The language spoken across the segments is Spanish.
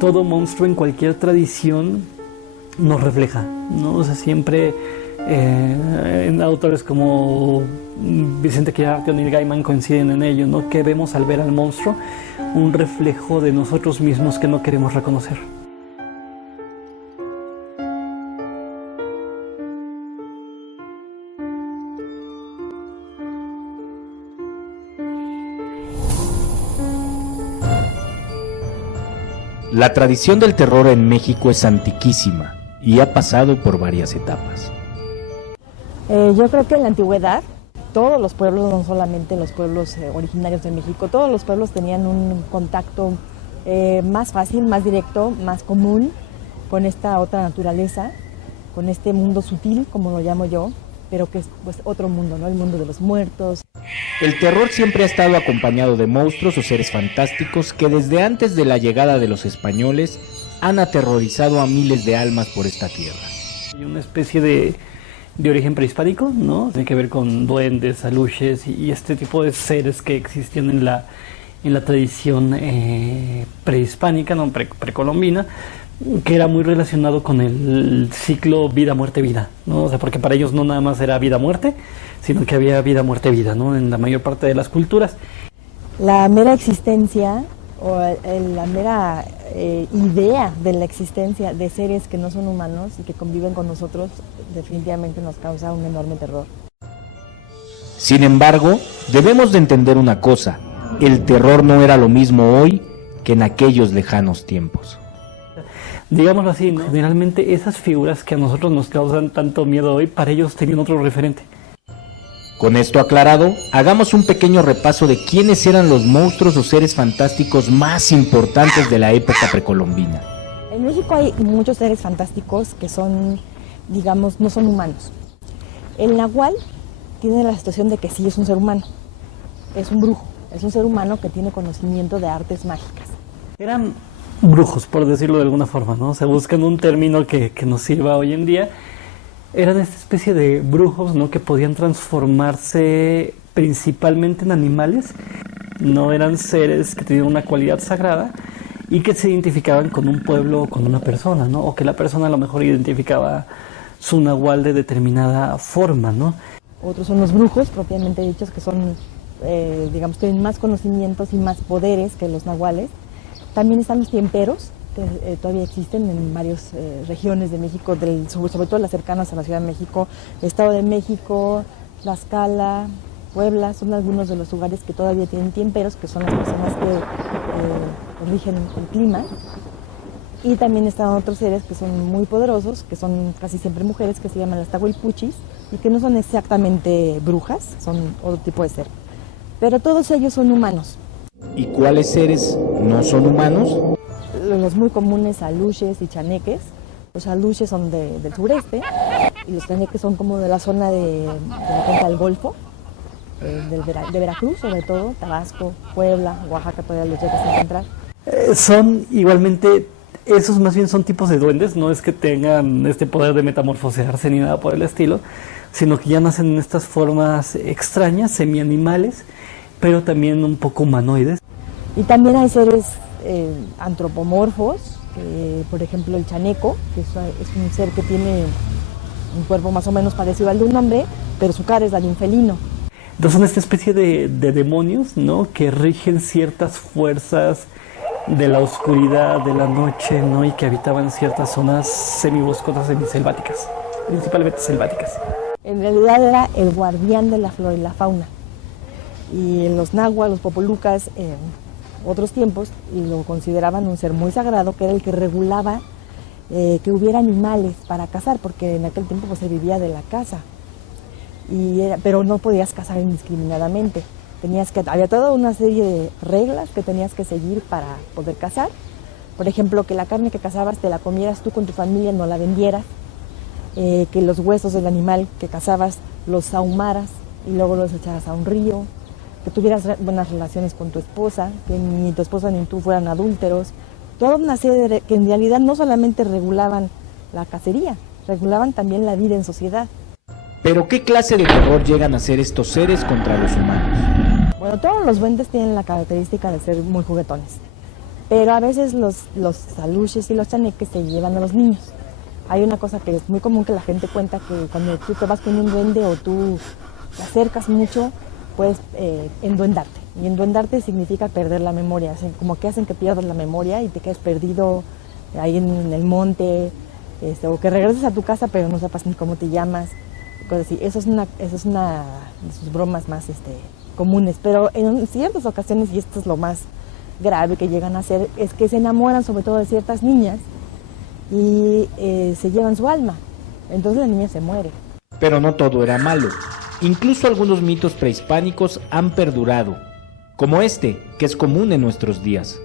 todo monstruo en cualquier tradición nos refleja, ¿no? O sea, siempre en autores como Vicente Quirarte o Neil Gaiman coinciden en ello, ¿no? Que vemos al ver al monstruo un reflejo de nosotros mismos que no queremos reconocer. La tradición del terror en México es antiquísima y ha pasado por varias etapas. Yo creo que en la antigüedad todos los pueblos, no solamente los pueblos originarios de México, todos los pueblos tenían un contacto más fácil, más directo, más común con esta otra naturaleza, con este mundo sutil, como lo llamo yo, pero que es pues otro mundo, ¿no? El mundo de los muertos. El terror siempre ha estado acompañado de monstruos o seres fantásticos que desde antes de la llegada de los españoles han aterrorizado a miles de almas por esta tierra. Hay una especie de origen prehispánico, ¿no? Tiene que ver con duendes, aluches y este tipo de seres que existían en la tradición prehispánica, ¿no? Precolombina, que era muy relacionado con el ciclo vida, muerte, vida, ¿no? O sea, porque para ellos no nada más era vida, muerte, sino que había vida, muerte, vida, ¿no? En la mayor parte de las culturas. La mera existencia o la mera idea de la existencia de seres que no son humanos y que conviven con nosotros definitivamente nos causa un enorme terror. Sin embargo, debemos de entender una cosa: el terror no era lo mismo hoy que en aquellos lejanos tiempos. Digámoslo así, ¿no? Generalmente esas figuras que a nosotros nos causan tanto miedo hoy, para ellos tenían otro referente. Con esto aclarado, hagamos un pequeño repaso de quiénes eran los monstruos o seres fantásticos más importantes de la época precolombina. En México hay muchos seres fantásticos que son, digamos, no son humanos. El nahual tiene la situación de que sí es un ser humano, es un brujo, es un ser humano que tiene conocimiento de artes mágicas. Eran brujos, por decirlo de alguna forma, ¿no? O sea, buscan un término que nos sirva hoy en día. Eran esta especie de brujos, ¿no? Que podían transformarse principalmente en animales. No eran seres que tenían una cualidad sagrada y que se identificaban con un pueblo o con una persona, ¿no? O que la persona a lo mejor identificaba su nahual de determinada forma, ¿no? Otros son los brujos, propiamente dichos, que son, digamos, tienen más conocimientos y más poderes que los nahuales. También están los tiemperos, que todavía existen en varias regiones de México, sobre todo las cercanas a la Ciudad de México, Estado de México, Tlaxcala, Puebla, son algunos de los lugares que todavía tienen tiemperos, que son las personas que rigen el clima. Y también están otros seres que son muy poderosos, que son casi siempre mujeres, que se llaman las tahuelpuchis, y que no son exactamente brujas, son otro tipo de ser. Pero todos ellos son humanos. ¿Y cuáles seres no son humanos? Los muy comunes, aluches y chaneques. Los aluches son del sureste y los chaneques son como de la zona de la cuenca del Golfo, de Veracruz sobre todo, Tabasco, Puebla, Oaxaca todavía los llegas a encontrar. Son igualmente, esos más bien son tipos de duendes, no es que tengan este poder de metamorfosearse ni nada por el estilo, sino que ya nacen en estas formas extrañas, semianimales, pero también un poco humanoides. Y también hay seres antropomorfos, por ejemplo el chaneco, que es un ser que tiene un cuerpo más o menos parecido al de un hombre, pero su cara es la de un felino. Entonces son esta especie de demonios, ¿no? Que rigen ciertas fuerzas de la oscuridad, de la noche, ¿no? Y que habitaban ciertas zonas semiboscosas, semiselváticas, principalmente selváticas. En realidad era el guardián de la flora y la fauna. Y en los nahuas, los popolucas, en otros tiempos, lo consideraban un ser muy sagrado, que era el que regulaba que hubiera animales para cazar, porque en aquel tiempo pues, se vivía de la caza. Pero no podías cazar indiscriminadamente. Había toda una serie de reglas que tenías que seguir para poder cazar. Por ejemplo, que la carne que cazabas te la comieras tú con tu familia, no la vendieras. Que los huesos del animal que cazabas los ahumaras y luego los echaras a un río. Que tuvieras buenas relaciones con tu esposa, que ni tu esposa ni tú fueran adúlteros. Toda una serie que en realidad no solamente regulaban la cacería, regulaban también la vida en sociedad. ¿Pero qué clase de terror llegan a ser estos seres contra los humanos? Bueno, todos los duendes tienen la característica de ser muy juguetones. pero a veces los aluches y los chaneques se llevan a los niños. Hay una cosa que es muy común que la gente cuenta, que cuando tú te vas con un duende o tú te acercas mucho, puedes enduendarte. Y enduendarte significa perder la memoria, así, como que hacen que pierdas la memoria y te quedes perdido ahí en el monte, o que regreses a tu casa pero no sepas ni cómo te llamas, cosas así. Eso es una de sus bromas más comunes, pero en ciertas ocasiones, y esto es lo más grave que llegan a hacer, es que se enamoran sobre todo de ciertas niñas y se llevan su alma, entonces la niña se muere. Pero no todo era malo. Incluso algunos mitos prehispánicos han perdurado, como este, que es común en nuestros días.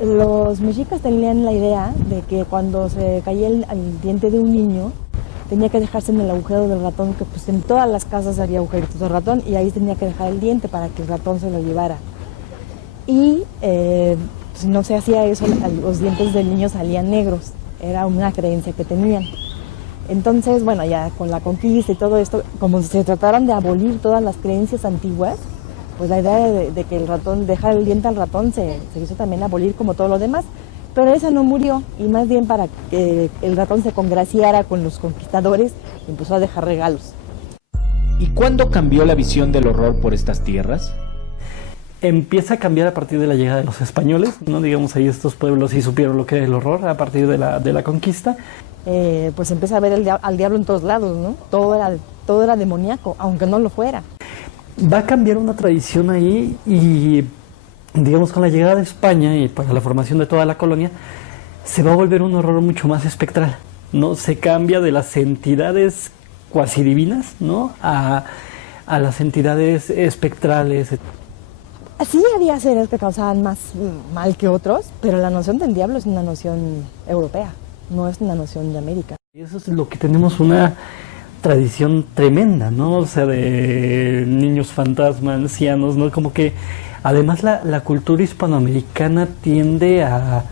Los mexicas tenían la idea de que cuando se caía el diente de un niño, tenía que dejarse en el agujero del ratón, que pues en todas las casas había agujeritos de ratón, y ahí tenía que dejar el diente para que el ratón se lo llevara. Y si no se hacía eso, los dientes del niño salían negros. Era una creencia que tenían. Entonces, bueno, ya con la conquista y todo esto, como se trataron de abolir todas las creencias antiguas, pues la idea de que el ratón, dejar el diente al ratón, se hizo también abolir como todo lo demás. Pero esa no murió, y más bien para que el ratón se congraciara con los conquistadores, empezó a dejar regalos. ¿Y cuándo cambió la visión del horror por estas tierras? Empieza a cambiar a partir de la llegada de los españoles, ¿no? Digamos, ahí estos pueblos sí supieron lo que era el horror a partir de la conquista. Pues empieza a ver al diablo en todos lados, ¿no? Todo era demoníaco, aunque no lo fuera. Va a cambiar una tradición ahí y, digamos, con la llegada de España y para la formación de toda la colonia, se va a volver un horror mucho más espectral, ¿no? Se cambia de las entidades cuasi divinas, ¿no? A las entidades espectrales. Sí había seres que causaban más mal que otros, pero la noción del diablo es una noción europea, no es una noción de América. Y eso es lo que tenemos, una tradición tremenda, ¿no? O sea, de niños fantasma, ancianos, ¿no? Como que además la cultura hispanoamericana tiende a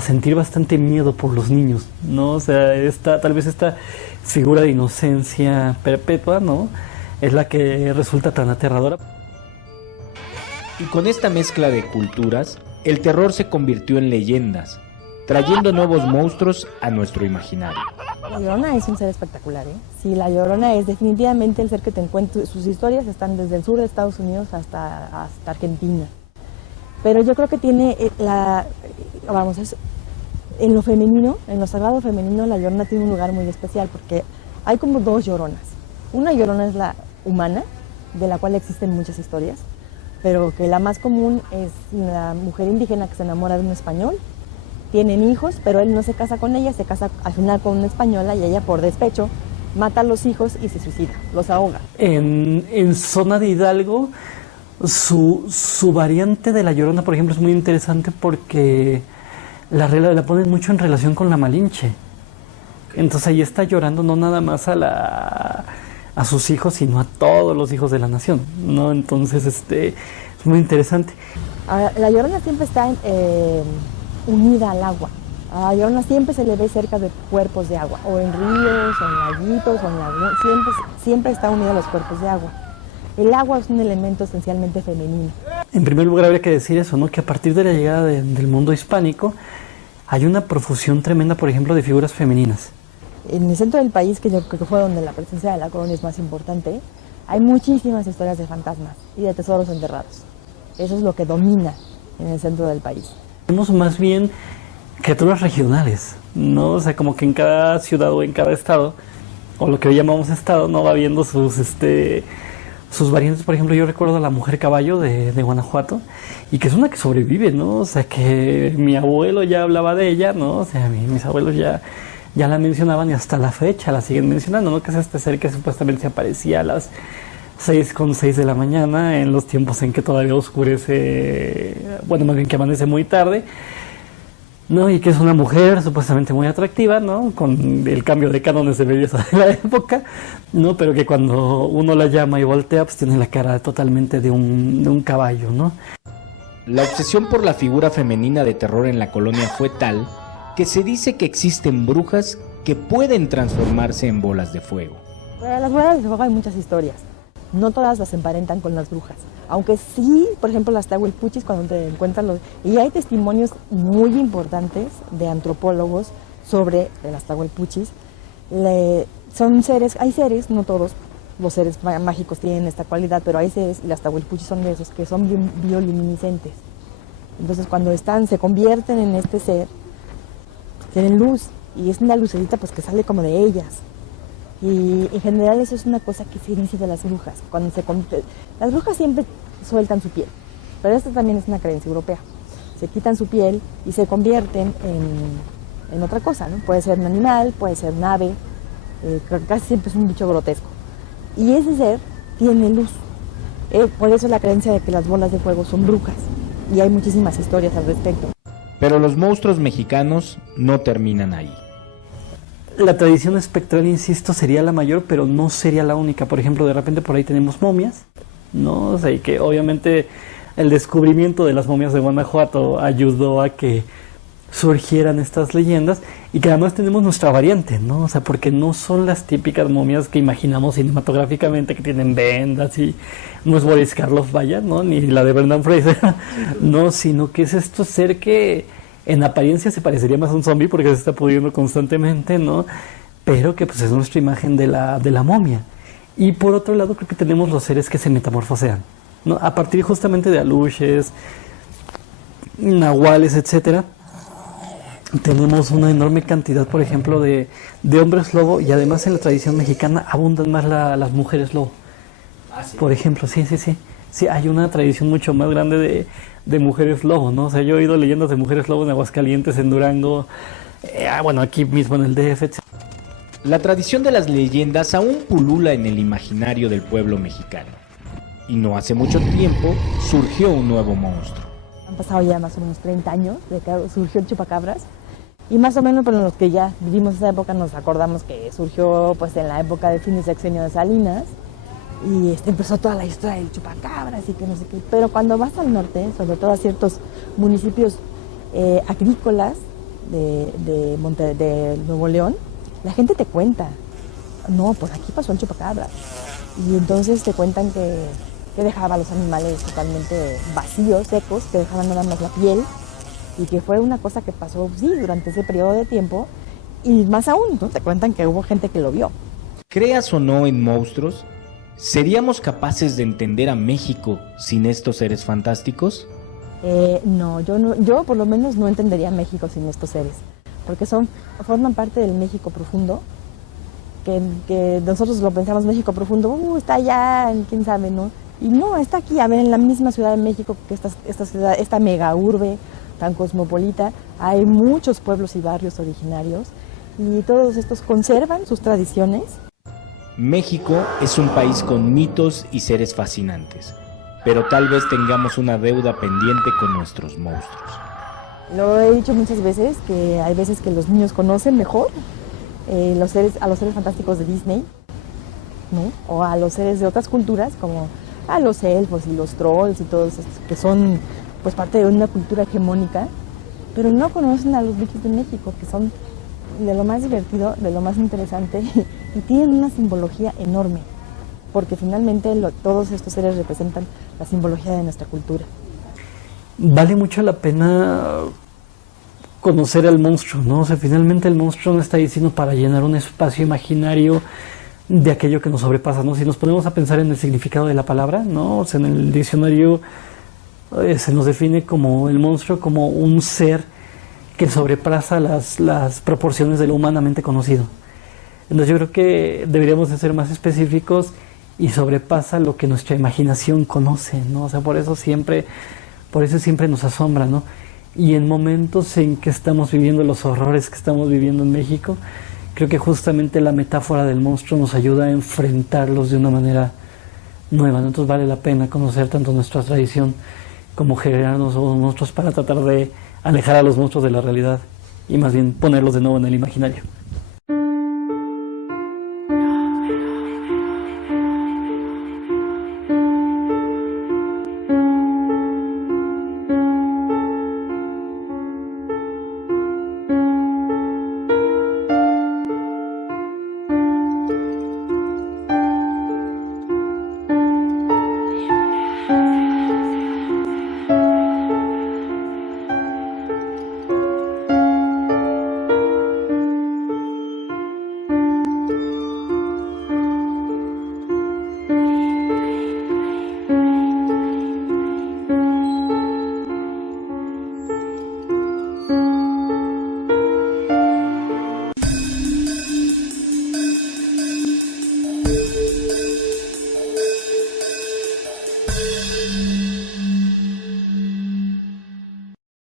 sentir bastante miedo por los niños, ¿no? O sea, tal vez esta figura de inocencia perpetua, ¿no? Es la que resulta tan aterradora. Y con esta mezcla de culturas, el terror se convirtió en leyendas, trayendo nuevos monstruos a nuestro imaginario. La Llorona es un ser espectacular, ¿eh? Sí, la Llorona es definitivamente el ser que te encuentro. Sus historias están desde el sur de Estados Unidos hasta Argentina. Pero yo creo que tiene en lo femenino, en lo sagrado femenino, la Llorona tiene un lugar muy especial porque hay como dos Lloronas. Una Llorona es la humana, de la cual existen muchas historias, pero que la más común es la mujer indígena que se enamora de un español, tienen hijos, pero él no se casa con ella, se casa al final con una española y ella por despecho mata a los hijos y se suicida, los ahoga. En zona de Hidalgo, su variante de la Llorona, por ejemplo, es muy interesante porque la ponen mucho en relación con la Malinche. Entonces ahí está llorando no nada más a sus hijos, sino a todos los hijos de la nación, ¿no? Entonces es muy interesante. Ahora, la Llorona siempre está unida al agua. A la Llorona siempre se le ve cerca de cuerpos de agua, o en ríos, o en laguitos, o en lagunas, siempre está unida a los cuerpos de agua. El agua es un elemento esencialmente femenino. En primer lugar habría que decir eso, ¿no? Que a partir de la llegada del mundo hispánico hay una profusión tremenda, por ejemplo, de figuras femeninas. En el centro del país, que yo creo que fue donde la presencia de la colonia es más importante, hay muchísimas historias de fantasmas y de tesoros enterrados. Eso es lo que domina en el centro del país. Tenemos más bien criaturas regionales, ¿no? O sea, como que en cada ciudad o en cada estado, o lo que hoy llamamos estado, no va viendo sus variantes. Por ejemplo, yo recuerdo a la mujer caballo de Guanajuato, y que es una que sobrevive, ¿no? O sea, que mi abuelo ya hablaba de ella, ¿no? O sea, mis abuelos ya la mencionaban y hasta la fecha la siguen mencionando, ¿no? Que es este ser que supuestamente se aparecía a las 6:06 de la mañana, en los tiempos en que todavía oscurece, bueno, más bien que amanece muy tarde, ¿no? Y que es una mujer supuestamente muy atractiva, ¿no? Con el cambio de cánones de belleza de la época, ¿no? Pero que cuando uno la llama y voltea, pues tiene la cara totalmente de un caballo, ¿no? La obsesión por la figura femenina de terror en la colonia fue tal que se dice que existen brujas que pueden transformarse en bolas de fuego. Para las bolas de fuego hay muchas historias. No todas las emparentan con las brujas, aunque sí, por ejemplo, las Tlahuelpuchis, cuando te encuentran y hay testimonios muy importantes de antropólogos sobre las Tlahuelpuchis. Son seres, hay seres, no todos los seres mágicos tienen esta cualidad, pero hay seres, y las Tlahuelpuchis son de esos, que son bioluminiscentes. Entonces cuando se convierten en este ser, tienen luz, y es una lucecita pues que sale como de ellas. Y en general eso es una cosa que se dice de las brujas. Las brujas siempre sueltan su piel, pero esto también es una creencia europea. Se quitan su piel y se convierten en otra cosa, ¿no? Puede ser un animal, puede ser un ave, casi siempre es un bicho grotesco. Y ese ser tiene luz. Por eso la creencia de que las bolas de fuego son brujas. Y hay muchísimas historias al respecto. Pero los monstruos mexicanos no terminan ahí. La tradición espectral, insisto, sería la mayor, pero no sería la única. Por ejemplo, de repente por ahí tenemos momias, ¿no? O sea, y que obviamente el descubrimiento de las momias de Guanajuato ayudó a que surgieran estas leyendas, y que además tenemos nuestra variante, ¿no? O sea, porque no son las típicas momias que imaginamos cinematográficamente, que tienen vendas, y no es Boris Karloff, vaya, ¿no? Ni la de Brendan Fraser, no, sino que es esto ser que en apariencia se parecería más a un zombie porque se está pudiendo constantemente, ¿no? Pero que pues es nuestra imagen de la momia. Y por otro lado creo que tenemos los seres que se metamorfosean, ¿no? A partir justamente de aluches, nahuales, etcétera. Tenemos una enorme cantidad, por ejemplo, de hombres lobo, y además en la tradición mexicana abundan más las mujeres lobo. Por ejemplo, sí. Sí, hay una tradición mucho más grande de mujeres lobo, ¿no? O sea, yo he oído leyendas de mujeres lobo en Aguascalientes, en Durango, bueno, aquí mismo en el DF, etc. La tradición de las leyendas aún pulula en el imaginario del pueblo mexicano. Y no hace mucho tiempo surgió un nuevo monstruo. Han pasado ya más o menos 30 años de que surgió el chupacabras. Y más o menos, pero los que ya vivimos esa época nos acordamos que surgió pues en la época del fin de sexenio de Salinas. Y empezó toda la historia del chupacabras y que no sé qué. Pero cuando vas al norte, sobre todo a ciertos municipios agrícolas de Nuevo León, la gente te cuenta, no, pues aquí pasó el chupacabras. Y entonces te cuentan que dejaba a los animales totalmente vacíos, secos, que dejaban nada más la piel, y que fue una cosa que pasó, sí, durante ese periodo de tiempo. Y más aún, ¿no? Te cuentan que hubo gente que lo vio. Creas o no en monstruos, ¿seríamos capaces de entender a México sin estos seres fantásticos? No, yo por lo menos no entendería México sin estos seres, porque forman parte del México profundo, que nosotros lo pensamos México profundo, está allá, quién sabe, ¿no? Y no, está aquí, a ver, en la misma Ciudad de México, que esta ciudad, esta mega urbe tan cosmopolita, hay muchos pueblos y barrios originarios, y todos estos conservan sus tradiciones. México es un país con mitos y seres fascinantes, pero tal vez tengamos una deuda pendiente con nuestros monstruos. Lo he dicho muchas veces, que hay veces que los niños conocen mejor a los seres fantásticos de Disney, ¿no? O a los seres de otras culturas, como a los elfos y los trolls y todos estos, que son pues parte de una cultura hegemónica, pero no conocen a los bichos de México, que son de lo más divertido, de lo más interesante, y tienen una simbología enorme, porque finalmente todos estos seres representan la simbología de nuestra cultura. Vale mucho la pena conocer al monstruo, ¿no? O sea, finalmente el monstruo no está ahí sino para llenar un espacio imaginario de aquello que nos sobrepasa, ¿no? Si nos ponemos a pensar en el significado de la palabra, ¿no? O sea, en el diccionario se nos define como el monstruo como un ser que sobrepasa las proporciones de lo humanamente conocido. Entonces yo creo que deberíamos de ser más específicos, y sobrepasa lo que nuestra imaginación conoce, ¿no? O sea, por eso siempre nos asombra, ¿no? Y en momentos en que estamos viviendo los horrores que estamos viviendo en México, creo que justamente la metáfora del monstruo nos ayuda a enfrentarlos de una manera nueva, ¿no? Entonces vale la pena conocer tanto nuestra tradición como generarnos nuevos monstruos para tratar de alejar a los monstruos de la realidad y más bien ponerlos de nuevo en el imaginario.